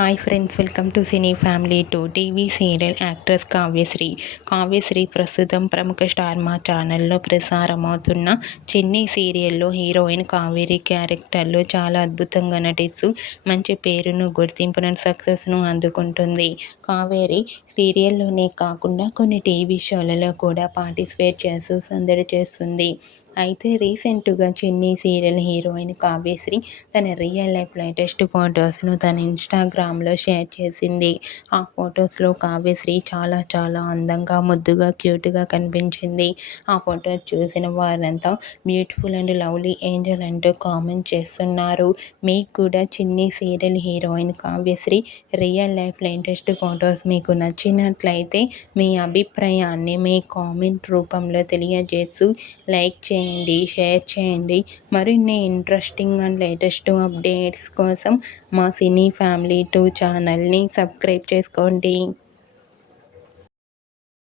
Hi friends, welcome to cine family two. TV serial actress Kavyasri ప్రస్తుతం ప్రముఖ star మా ఛానల్లో ప్రసారమవుతున్న చిన్ని సీరియల్లో హీరోయిన్ కావేరి క్యారెక్టర్లో చాలా అద్భుతంగా నటిస్తూ మంచి పేరును, గుర్తింపును, సక్సెస్ను అందుకుంటుంది. కావేరి సీరియల్లోనే కాకుండా కొన్ని టీవీ షోలలో కూడా పార్టిసిపేట్ చేస్తూ సందడి చేస్తుంది. అయితే రీసెంట్గా చిన్ని సీరియల్ హీరోయిన్ కావ్యశ్రీ తన రియల్ లైఫ్ లేటెస్ట్ ఫొటోస్ను తన ఇన్స్టాగ్రామ్లో షేర్ చేసింది. ఆ ఫొటోస్లో కావ్యశ్రీ చాలా అందంగా, ముద్దుగా, క్యూట్గా కనిపించింది. ఆ ఫొటోస్ చూసిన వారంతా బ్యూటిఫుల్ అండ్ లవ్లీ ఏంజల్ అంటూ కామెంట్ చేస్తున్నారు. మీకు కూడా చిన్ని serial heroine Kavyasri real life latest photos మీకు నచ్చినట్లయితే మీ అభిప్రాయాన్ని మీ కామెంట్ రూపంలో తెలియజేస్తూ లైక్ చేయండి, షేర్ చేయండి. మరిన్ని ఇంట్రెస్టింగ్ అండ్ లేటెస్ట్ అప్డేట్స్ కోసం మా సినీ ఫ్యామిలీ 2 ఛానల్ని సబ్స్క్రైబ్ చేసుకోండి.